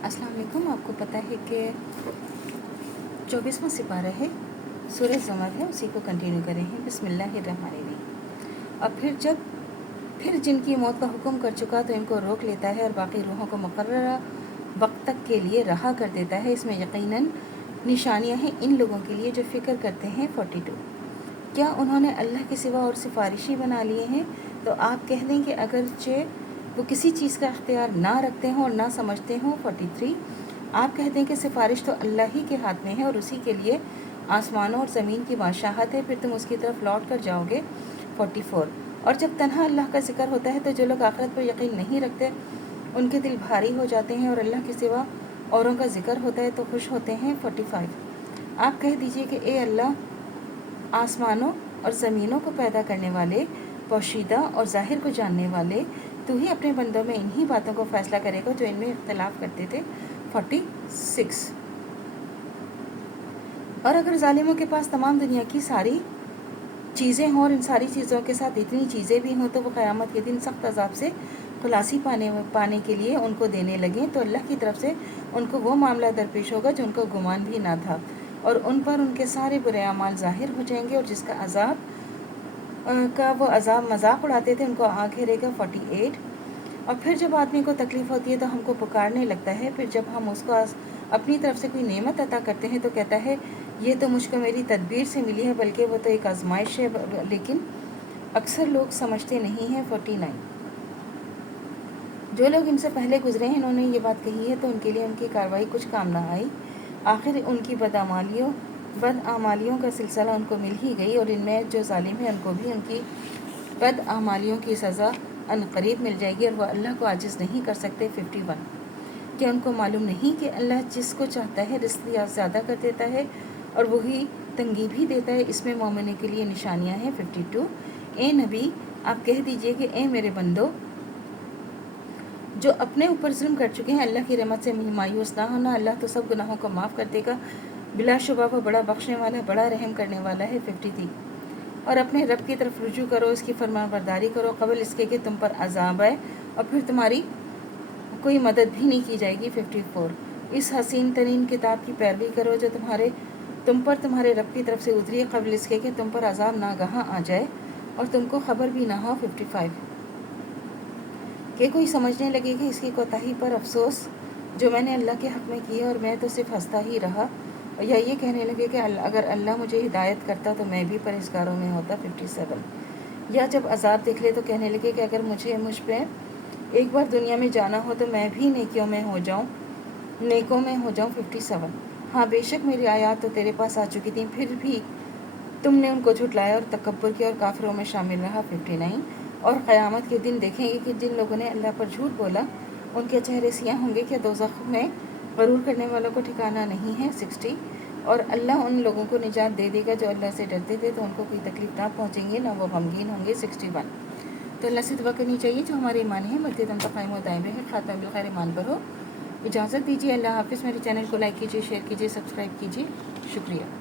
अस्सलाम वालेकुम। आपको पता है कि 24वां सिपारा है, सूरह ज़मर है, उसी को कंटिन्यू करें हैं। बिस्मिल्लाहिर्रहमानिर्रहीम। और फिर जिनकी मौत का हुक्म कर चुका तो इनको रोक लेता है और बाकी रूहों को मुकर्ररा वक्त तक के लिए रहा कर देता है। इसमें यकीनन निशानियां हैं इन लोगों के लिए जो फ़िक्र करते हैं। 42 क्या उन्होंने अल्लाह के सिवा और सिफारिशी बना लिए हैं? तो आप कह दें कि अगरचे वो किसी चीज़ का इख्तियार ना रखते हों और ना समझते हों। 43 आप कह दें कि सिफारिश तो अल्लाह ही के हाथ में है और उसी के लिए आसमानों और ज़मीन की बादशाहत है, फिर तुम उसकी तरफ लौट कर जाओगे। 44 और जब तन्हा अल्लाह का जिक्र होता है तो जो लोग आखिरत पर यकीन नहीं रखते उनके दिल भारी हो जाते हैं, और अल्लाह के सिवा औरों का जिक्र होता है तो खुश होते हैं। 45 आप कह दीजिए कि ए अल्लाह, आसमानों और ज़मीनों को पैदा करने वाले, पोशीदा और ज़ाहिर को जानने वाले, तू ही अपने बंदों में इन्हीं बातों को फैसला करेगा जो इनमें इख्तलाफ करते थे। 46 और अगर जालिमों के पास तमाम दुनिया की सारी चीज़ें हों और इन सारी चीज़ों के साथ इतनी चीज़ें भी हों तो वो क़यामत के दिन सख्त अजाब से खुलासी पाने के लिए उनको देने लगें, तो अल्लाह की तरफ से उनको वो मामला दरपेश होगा जो उनको गुमान भी ना था, और उन पर उनके सारे बुरे अमाल ज़ाहिर हो जाएंगे, और जिसका अजाब का वो अजाब मजाक उड़ाते थे उनको आ घेरेगा। 48 और फिर जब आदमी को तकलीफ़ होती है तो हमको पुकारने लगता है, फिर जब हम उसको अपनी तरफ से कोई नेमत अता करते हैं तो कहता है ये तो मुझको मेरी तदबीर से मिली है, बल्कि वो तो एक आजमाइश है, लेकिन अक्सर लोग समझते नहीं हैं। 49 जो लोग इनसे पहले गुजरे हैं इन्होंने ये बात कही है तो उनके लिए उनकी कार्रवाई कुछ काम ना आई, आखिर उनकी बदआमालियों का सिलसिला उनको मिल ही गई, और इनमें जो जालिम है उनको भी उनकी बदआमालियों की सज़ा अनकरीब मिल जाएगी और वह अल्लाह को आजिज़ नहीं कर सकते। 51 क्या उनको मालूम नहीं कि अल्लाह जिसको चाहता है रिज़्क़ ज़्यादा कर देता है और वही तंगी भी देता है, इसमें मोमिन के लिए निशानियां हैं। 52 ए नबी, आप कह दीजिए कि ए मेरे बंदो, जो अपने ऊपर जुल्म कर चुके हैं अल्लाह की रहमत से मायूस ना होना, अल्लाह तो सब गुनाहों को माफ़ कर देगा, बिलाशुबा वो बड़ा बख्शने वाला, बड़ा रहम करने वाला है। 53 और अपने रब की तरफ रुजू करो, इसकी फरमाबरदारी करो, कबल इसके कि तुम पर अजाब आए और फिर तुम्हारी कोई मदद भी नहीं की जाएगी। 54 इस हसीन तरीन किताब की पैरवी करो जो तुम पर तुम्हारे रब की तरफ से उतरी, कबल इसके कि तुम पर अजाब नागहा आ जाए और तुमको खबर भी ना हो। 55 कि कोई समझने लगे कि इसकी कोताही पर अफसोस जो मैंने अल्लाह के हक़ में किया और मैं तो सिर्फ हंसता ही रहा, या ये कहने लगे कि अगर अल्लाह मुझे हिदायत करता तो मैं भी परहेज़गारों में होता। 57 या जब अजाब देख ले तो कहने लगे कि अगर मुझ पे एक बार दुनिया में जाना हो तो मैं भी नेकों में हो जाऊं। 57 हाँ, बेशक मेरी आयत तो तेरे पास आ चुकी थी, फिर भी तुमने उनको झुटलाया और तकब्बुर किया और काफिरों में शामिल रहा। 59 और क़यामत के दिन देखेंगे कि जिन लोगों ने अल्लाह पर झूठ बोला उनके चेहरे सियाह होंगे, क्या दोज़ख में गरूर करने वालों को ठिकाना नहीं है। 60 और अल्लाह उन लोगों को निजात दे देगा जो अल्लाह से डरते थे, तो उनको कोई तकलीफ ना पहुँचेंगे, ना वो गमगीन होंगे। 61 तो अल्लाह से दुआ करनी चाहिए जो हमारे ईमान है मरते दम तक कायम व दायम रहे, खातम बिल खैर ईमान पर हो। इजाज़त दीजिए, अल्लाह हाफ़िज़। मेरे चैनल को लाइक कीजिए, शेयर कीजिए, सब्सक्राइब कीजिए। शुक्रिया।